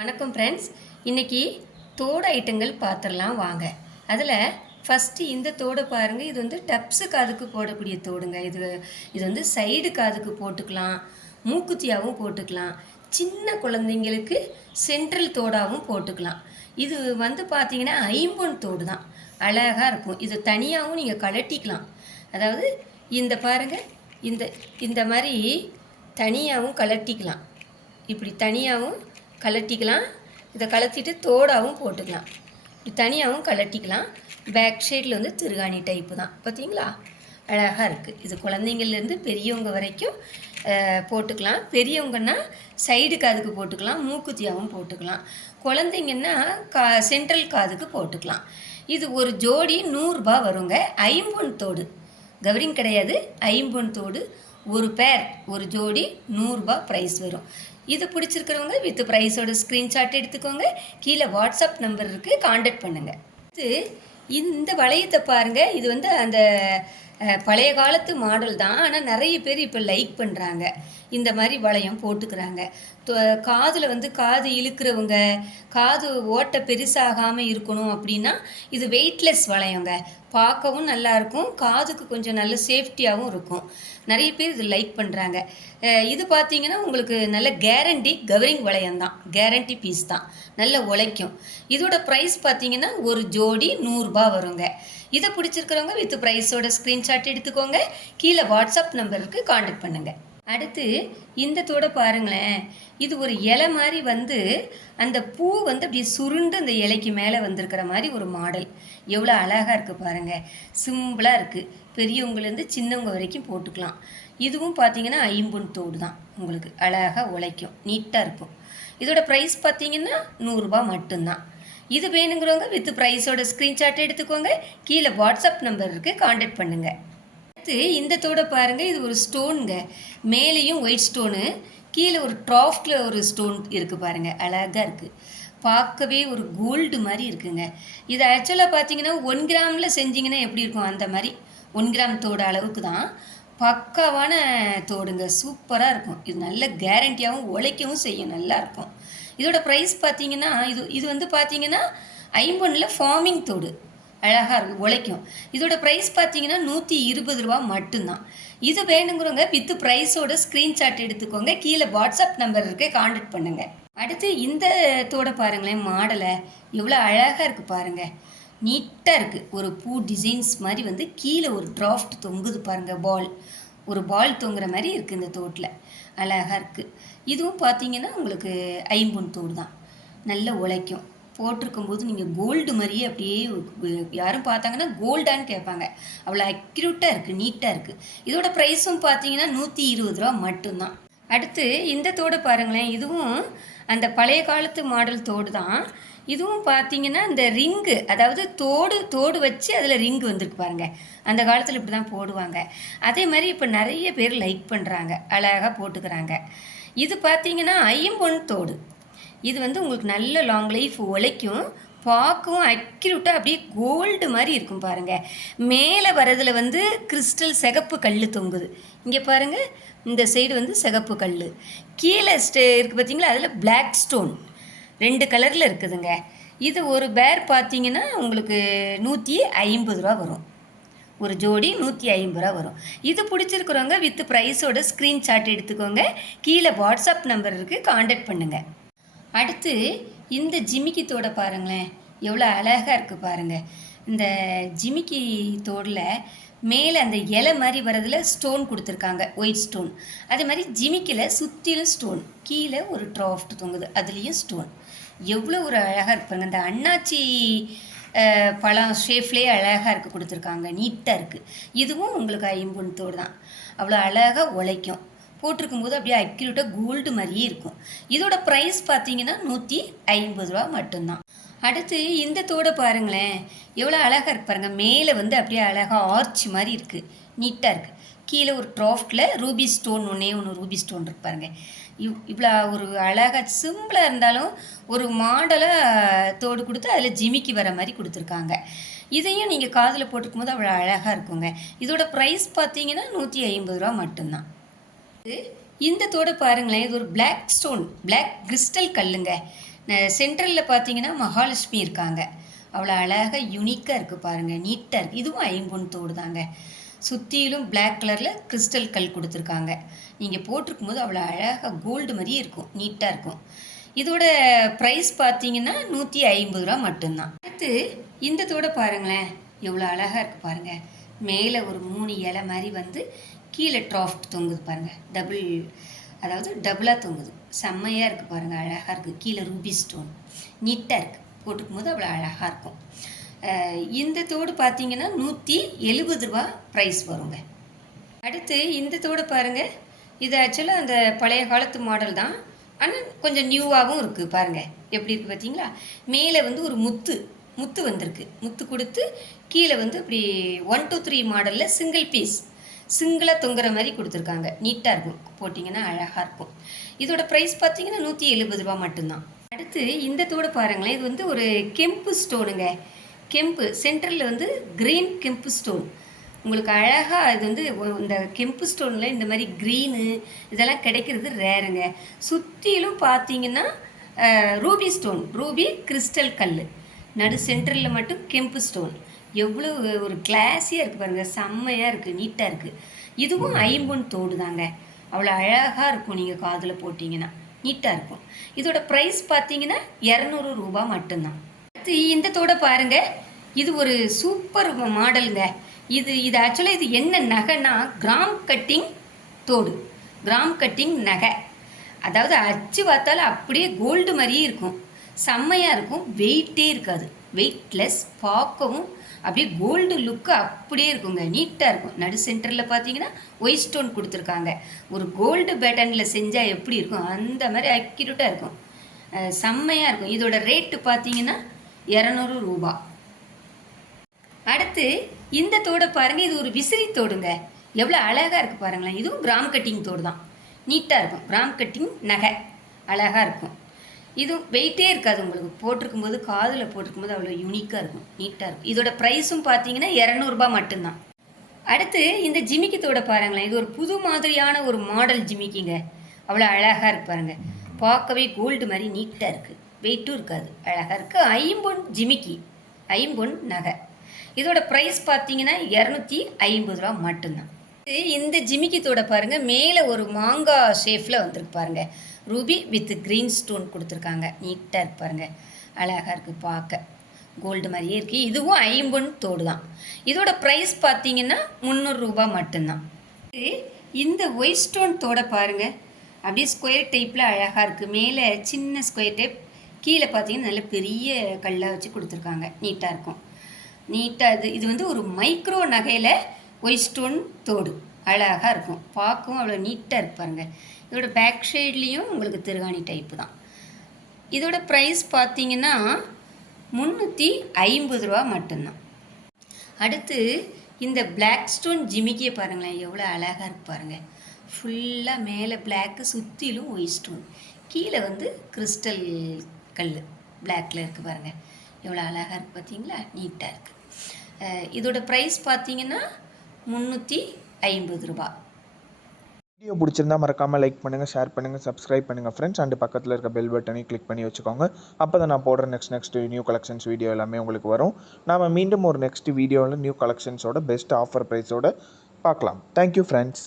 வணக்கம் ஃப்ரெண்ட்ஸ். இன்றைக்கி தோடு ஐட்டங்கள் பார்த்துடலாம் வாங்க. அதில் ஃபஸ்ட்டு இந்த தோடை பாருங்கள். இது வந்து டப்ஸு காதுக்கு போடக்கூடிய தோடுங்க. இது வந்து சைடு காதுக்கு போட்டுக்கலாம், மூக்குத்தியாகவும் போட்டுக்கலாம், சின்ன குழந்தைங்களுக்கு சென்ட்ரல் தோடாகவும் போட்டுக்கலாம். இது வந்து பார்த்திங்கன்னா ஐம்பொன் தோடு தான், அழகாக இருக்கும். இது தனியாகவும் நீங்கள் கழட்டிக்கலாம். அதாவது இந்த பாருங்கள், இந்த இந்த மாதிரி தனியாகவும் கழட்டிக்கலாம், இப்படி தனியாகவும் கழட்டிக்கலாம். இதை கலத்திட்டு தோடாகவும் போட்டுக்கலாம், இப்படி தனியாகவும் கழட்டிக்கலாம். பேக் சைடில் வந்து திருகாணி டைப்பு தான், பார்த்தீங்களா? அழகாக இருக்குது. இது குழந்தைங்கள்லேருந்து பெரியவங்க வரைக்கும் போட்டுக்கலாம். பெரியவங்கன்னா சைடு காதுக்கு போட்டுக்கலாம், மூக்குத்தியாகவும் போட்டுக்கலாம். குழந்தைங்கன்னா சென்ட்ரல் காதுக்கு போட்டுக்கலாம். இது ஒரு ஜோடி 100 ரூபாய் வருங்க. ஐம்பொன் தோடு, கவரிங் கிடையாது, ஐம்பொன் தோடு. ஒரு பேர், ஒரு ஜோடி 100 ரூபாய் ப்ரைஸ் வரும். இது பிடிச்சிருக்கிறவங்க வித் ப்ரைஸோட ஸ்க்ரீன்ஷாட் எடுத்துக்கோங்க. கீழே வாட்ஸ்அப் நம்பர் இருக்குது, காண்டாக்ட் பண்ணுங்கள். இந்த வளையத்தை பாருங்கள். இது வந்து அந்த பழைய காலத்து மாடல் தான், ஆனால் நிறைய பேர் இப்போ லைக் பண்ணுறாங்க. இந்த மாதிரி வளையம் போட்டுக்கிறாங்க. காதில் வந்து காது இழுக்கிறவங்க, காது ஓட்டை பெருசாகாமல் இருக்கணும் அப்படின்னா இது வெயிட்லெஸ் வளையங்க. பார்க்கவும் நல்லாயிருக்கும், காதுக்கு கொஞ்சம் நல்ல சேஃப்டியாகவும் இருக்கும். நிறைய பேர் இது லைக் பண்ணுறாங்க. இது பார்த்தீங்கன்னா உங்களுக்கு நல்ல கேரண்டி கவரிங் வளையம் தான், கேரண்டி பீஸ் தான், நல்ல உழைக்கும். இதோட ப்ரைஸ் பார்த்தீங்கன்னா ஒரு ஜோடி 100 ரூபாய் வருங்க. இதை பிடிச்சிருக்கிறவங்க வித் ப்ரைஸோட ஸ்க்ரீன்ஷாட் எடுத்துக்கோங்க. கீழே வாட்ஸ்அப் நம்பருக்கு காண்டாக்ட் பண்ணுங்கள். அடுத்து இந்த தோடை பாருங்களேன். இது ஒரு இலை மாதிரி வந்து அந்த பூ வந்து அப்படி சுருண்டு அந்த இலைக்கு மேலே வந்திருக்கிற மாதிரி ஒரு மாடல். எவ்வளோ அழகாக இருக்குது பாருங்கள். சிம்பிளாக இருக்குது, பெரியவங்கலேருந்து சின்னவங்க வரைக்கும் போட்டுக்கலாம். இதுவும் பார்த்தீங்கன்னா ஐம்பொன் தோடு தான், உங்களுக்கு அழகாக உழைக்கும், நீட்டாக இருக்கும். இதோட ப்ரைஸ் பார்த்தீங்கன்னா 100 ரூபாய் மட்டும்தான். இது வேணுங்கிறவங்க வித் ப்ரைஸோட ஸ்க்ரீன்ஷாட் எடுத்துக்கோங்க. கீழே வாட்ஸ்அப் நம்பர் இருக்குது, காண்டாக்ட் பண்ணுங்கள். அடுத்து இந்த தோடை பாருங்கள். இது ஒரு ஸ்டோனுங்க. மேலேயும் ஒயிட் ஸ்டோனு, கீழே ஒரு ட்ராஃப்டில் ஒரு ஸ்டோன் இருக்குது பாருங்கள், அழகாக இருக்குது. பார்க்கவே ஒரு கோல்டு மாதிரி இருக்குங்க. இது ஆக்சுவலாக பார்த்தீங்கன்னா 1 கிராமில் செஞ்சிங்கன்னா எப்படி இருக்கும் அந்த மாதிரி 1 கிராம் தோடு அளவுக்கு தான். பக்காவான தோடுங்க, சூப்பராக இருக்கும். இது நல்ல கேரண்டியாகவும் உழைக்கவும் செய்யும், நல்லாயிருக்கும். இதோட ப்ரைஸ் பார்த்தீங்கன்னா இது வந்து பார்த்தீங்கன்னா ஐம்பொன்னில் ஃபார்மிங் தோடு, அழகாக இருக்கும், உழைக்கும். இதோட ப்ரைஸ் பார்த்தீங்கன்னா 120 ரூபா மட்டும்தான். இது வேணுங்கிறவங்க வித் ப்ரைஸோட ஸ்க்ரீன்ஷாட் எடுத்துக்கோங்க. கீழே வாட்ஸ்அப் நம்பர் இருக்குது, காண்டாக்ட் பண்ணுங்கள். அடுத்து இந்த தோடை பாருங்களேன், மாடலை எவ்வளோ அழகாக இருக்குது பாருங்கள், நீட்டாக இருக்குது. ஒரு பூ டிசைன்ஸ் மாதிரி வந்து கீழே ஒரு டிராஃப்ட் தொங்குது பாருங்கள், ஒரு பால் தொங்குற மாதிரி இருக்குது இந்த தோட்டில், அழகாக இருக்குது. இதுவும் பார்த்தீங்கன்னா உங்களுக்கு ஐம்பொன் தோடு தான், நல்ல உழைக்கும். போட்டிருக்கும்போது நீங்கள் கோல்டு மாதிரியே அப்படியே யாரும் பார்த்தாங்கன்னா கோல்டான்னு கேட்பாங்க, அவ்வளோ அக்யூரேட்டாக இருக்குது, நீட்டாக இருக்குது. இதோட ப்ரைஸும் பார்த்தீங்கன்னா 120 ரூபா மட்டும்தான். அடுத்து இந்த தோடை பாருங்களேன். இதுவும் அந்த பழைய காலத்து மாடல் தோடு தான். இதுவும் பார்த்தீங்கன்னா இந்த ரிங்கு, அதாவது தோடு வச்சு அதில் ரிங்கு வந்துருக்கு பாருங்கள். அந்த காலத்தில் இப்படி தான் போடுவாங்க. அதே மாதிரி இப்போ நிறைய பேர் லைக் பண்ணுறாங்க, அழகாக போட்டுக்கிறாங்க. இது பார்த்தீங்கன்னா ஐம்பொன் தோடு. இது வந்து உங்களுக்கு நல்ல லாங் லைஃப் உழைக்கும், பார்க்கவும் அக்யூரேட்டாக அப்படியே கோல்டு மாதிரி இருக்கும் பாருங்கள். மேலே வரதில் வந்து கிறிஸ்டல் சிகப்பு கல் தொங்குது. இங்கே பாருங்கள், இந்த சைடு வந்து சிகப்பு கல், கீழே இருக்குது பார்த்தீங்களா, அதில் பிளாக் ஸ்டோன் 2 கலரில் இருக்குதுங்க. இது ஒரு பேர் பார்த்தீங்கன்னா உங்களுக்கு 150 ரூபா வரும், ஒரு ஜோடி 150 ரூபா வரும். இது பிடிச்சிருக்கிறவங்க வித் ப்ரைஸோட ஸ்க்ரீன்ஷாட் எடுத்துக்கோங்க. கீழே வாட்ஸ்அப் நம்பர் இருக்குது, காண்டாக்ட் பண்ணுங்கள். அடுத்து இந்த ஜிமிக்கி தோடை பாருங்களேன், எவ்வளோ அழகாக இருக்குது பாருங்கள். இந்த ஜிமிக்கி தோடில் மேலே அந்த இலை மாதிரி வரதில் ஸ்டோன் கொடுத்துருக்காங்க, ஒயிட் ஸ்டோன். அதே மாதிரி ஜிமிக்கில் சுற்றிலும் ஸ்டோன், கீழே ஒரு ட்ராஃப்ட் தொங்குது, அதுலேயும் ஸ்டோன். எவ்வளோ ஒரு அழகாக இருப்பாங்க. அந்த அண்ணாச்சி பழம் ஷேப்லேயே அழகாக இருக்குது, கொடுத்துருக்காங்க, நீட்டாக இருக்குது. இதுவும் உங்களுக்கு ஐம்பொன் தோடு தான், அவ்வளோ அழகாக உழைக்கும். போட்டிருக்கும்போது அப்படியே அக்யூரேட்டாக கோல்டு மாதிரியே இருக்கும். இதோட ப்ரைஸ் பார்த்தீங்கன்னா 150 ரூபா மட்டும்தான். அடுத்து இந்த தோடை பாருங்களேன், எவ்வளோ அழகாக இருக்கு பாருங்கள். மேலே வந்து அப்படியே அழகாக ஆர்ச் மாதிரி இருக்குது, நீட்டாக இருக்குது. கீழே ஒரு ட்ராஃப்டில் ரூபி ஸ்டோன், ஒன்று ரூபி ஸ்டோன் இருக்கு பாருங்கள். இவ்வளோ ஒரு அழகாக சிம்பிளாக இருந்தாலும் ஒரு மாடலாக தோடு கொடுத்து அதில் ஜிமிக்கி வர மாதிரி கொடுத்துருக்காங்க. இதையும் நீங்கள் காதில் போட்டுக்கும்போது அவ்வளோ அழகாக இருக்குங்க. இதோட ப்ரைஸ் பார்த்தீங்கன்னா 150 ரூபா மட்டும்தான். இந்த தோடை பாருங்களேன், இது ஒரு பிளாக் ஸ்டோன், பிளாக் கிறிஸ்டல் கல்லுங்க. சென்ட்ரலில் பார்த்தீங்கன்னா மகாலட்சுமி இருக்காங்க. அவ்வளோ அழகாக யுனிக்காக இருக்குது பாருங்கள், நீட்டாக இருக்குது. இதுவும் ஐம்பொன் தோடு தாங்க. சுற்றிலும் பிளாக் கலரில் கிறிஸ்டல் கல் கொடுத்துருக்காங்க. நீங்கள் போட்டிருக்கும் போது அவ்வளோ அழகாக கோல்டு மாதிரியே இருக்கும், நீட்டாக இருக்கும். இதோட ப்ரைஸ் பார்த்தீங்கன்னா 150 ரூபா மட்டும்தான். அடுத்து இந்த தோடை பாருங்களேன், எவ்வளோ அழகாக இருக்குது பாருங்கள். மேலே ஒரு 3 இலை மாதிரி வந்து கீழே ட்ராஃப்ட் தொங்குது பாருங்கள். அதாவது டபுளாக தொங்குது. செம்மையாக இருக்குது பாருங்கள், அழகாக இருக்குது. கீழே ரூபி ஸ்டோன் நீட்டாக இருக்குது. போட்டுக்கும் போது அவ்வளோ அழகாக இருக்கும். இந்த தோடு பார்த்தீங்கன்னா 170 ரூபா ப்ரைஸ் வருங்க. அடுத்து இந்த தோடு பாருங்கள், இது ஆக்சுவலாக அந்த பழைய காலத்து மாடல் தான், ஆனால் கொஞ்சம் நியூவாகவும் இருக்குது பாருங்கள். எப்படி இருக்குது பார்த்தீங்களா? மேலே வந்து ஒரு முத்து வந்திருக்கு. முத்து கொடுத்து கீழே வந்து இப்படி 1 2 3 மாடலில் சிங்கிளாக தொங்குற மாதிரி கொடுத்துருக்காங்க. நீட்டாக இருக்கும், போட்டிங்கன்னா அழகாக இருக்கும். இதோட ப்ரைஸ் பார்த்தீங்கன்னா 170 ரூபா மட்டும்தான். அடுத்து இந்த தோடு பாருங்களேன், இது வந்து ஒரு கெம்பு ஸ்டோனுங்க. கெம்பு சென்டரில் வந்து க்ரீன் கெம்பு ஸ்டோன். உங்களுக்கு அழகாக இது வந்து இந்த கெம்பு ஸ்டோனில் இந்த மாதிரி க்ரீனு இதெல்லாம் கிடைக்கிறது ரேருங்க. சுற்றிலும் பார்த்தீங்கன்னா ரூபி ஸ்டோன், ரூபி கிறிஸ்டல் கல். நடு சென்டரில் மட்டும் கெம்பு ஸ்டோன். எவ்வளோ ஒரு கிளாஸியாக இருக்குது பாருங்கள், செம்மையாக இருக்குது, நீட்டாக இருக்குது. இதுவும் ஐம்பொன் தோடு தாங்க. அவ்வளோ அழகாக இருக்கும், நீங்கள் காதில் போட்டிங்கன்னா நீட்டாக இருக்கும். இதோட ப்ரைஸ் பார்த்தீங்கன்னா 200 ரூபா மட்டும்தான். அடுத்து இந்த தோடை பாருங்கள், இது ஒரு சூப்பர் மாடலுங்க. இது ஆக்சுவலாக இது என்ன நகைன்னா கிராம் கட்டிங் தோடு, கிராம் கட்டிங் நகை. அதாவது அச்சு பார்த்தாலும் அப்படியே கோல்டு மாதிரியே இருக்கும், செம்மையாக இருக்கும். வெயிட்டே இருக்காது, வெயிட்லெஸ். பார்க்கவும் அப்படியே கோல்டு லுக்கு அப்படியே இருக்குங்க, நீட்டாக இருக்கும். நடு சென்டரில் பார்த்தீங்கன்னா ஒயிட் ஸ்டோன் கொடுத்துருக்காங்க. ஒரு கோல்டு பேட்டர்னில் செஞ்சால் எப்படி இருக்கும் அந்த மாதிரி அக்யூரேட்டாக இருக்கும், செம்மையாக இருக்கும். இதோட ரேட்டு பார்த்தீங்கன்னா 200 ரூபா. அடுத்து இந்த தோடை பாருங்கள், இது ஒரு விசிறி தோடுங்க. எவ்வளோ அழகாக இருக்குது பாருங்களேன். இதுவும் கிராம் கட்டிங் தோடு தான், நீட்டாக இருக்கும். கிராம் கட்டிங் நகை அழகாக இருக்கும். இதுவும் வெயிட்டே இருக்காது, உங்களுக்கு போட்டிருக்கும் போது காதில் போட்டிருக்கும் போது அவ்வளோ யூனிக்காக இருக்கும், நீட்டாக இருக்கும். இதோட ப்ரைஸும் பார்த்தீங்கன்னா 200 ரூபா மட்டும்தான். அடுத்து இந்த ஜிமிக்கி தோடை பாருங்களேன், இது ஒரு புது மாதிரியான ஒரு மாடல் ஜிமிக்கிங்க. அவ்வளோ அழகாக இருக்கு பாருங்கள், பார்க்கவே கோல்டு மாதிரி நீட்டாக இருக்குது, வெயிட்டும் இருக்காது, அழகாக இருக்குது. ஐம்பொன் ஜிமிக்கி, ஐம்பொன் நகை. இதோட ப்ரைஸ் பார்த்தீங்கன்னா 250 ரூபா மட்டும்தான். இந்த ஜிமிக்கி தோடை பாருங்கள், மேலே ஒரு மாங்காய் ஷேஃபில் வந்துருக்கு பாருங்கள். ரூபி வித் க்ரீன் ஸ்டோன் கொடுத்துருக்காங்க, நீட்டாக இருக்கு பாருங்கள், அழகாக இருக்குது, பார்க்க கோல்டு மாதிரியே இருக்குது. இதுவும் ஐம்பொன் தோடு தான். இதோட ப்ரைஸ் பார்த்தீங்கன்னா 300 ரூபா மட்டும்தான். இந்த ஒயிட் ஸ்டோன் தோடை பாருங்கள், அப்படியே ஸ்கொயர் டைப்பில் அழகாக இருக்குது. மேலே சின்ன ஸ்கொயர் டைப், கீழே பார்த்தீங்கன்னா நல்ல பெரிய கல்லாக வச்சு கொடுத்துருக்காங்க, நீட்டாக இருக்கும், நீட்டாக. இது வந்து ஒரு மைக்ரோ நகையில் ஒயிட் ஸ்டோன் தோடு, அழகாக இருக்கும், பார்க்கவும் அவ்வளோ நீட்டாக இருக்கு பாருங்கள். இதோட பேக் சைட்லேயும் உங்களுக்கு திருகாணி டைப்பு தான். இதோட ப்ரைஸ் பார்த்தீங்கன்னா 350 ரூபா மட்டும்தான். அடுத்து இந்த பிளாக் ஸ்டோன் ஜிமிக்கியை பாருங்களேன், எவ்வளோ அழகாக இருக்கு பாருங்கள். ஃபுல்லாக மேலே பிளாக்கு, சுற்றிலும் ஒயிட் ஸ்டோன், கீழே வந்து கிறிஸ்டல் கல் பிளாக்கில் இருக்குது பாருங்கள், எவ்வளோ அழகாக இருக்குது பார்த்தீங்களா, நீட்டாக இருக்குது. இதோட ப்ரைஸ் பார்த்தீங்கன்னா 350 ரூபா. வீடியோ பிடிச்சிருந்தா மறக்காமல் லைக் பண்ணுங்கள், ஷேர் பண்ணுங்கள், சப்ஸ்கிரைப் பண்ணுங்கள் ஃப்ரெண்ட்ஸ். அண்டு பக்கத்தில் இருக்க பெல் பட்டனையும் கிளிக் பண்ணி வச்சுக்கோங்க. அப்போ தான் நான் போடுற நெக்ஸ்ட் நியூ கலெக்ஷன்ஸ் வீடியோ எல்லாமே உங்களுக்கு வரும். நாம் மீண்டும் ஒரு நெக்ஸ்ட் வீடியோவில் நியூ கலெக்ஷன்ஸோட பெஸ்ட் ஆஃபர் ப்ரைஸோடு பார்க்கலாம். Thank you friends.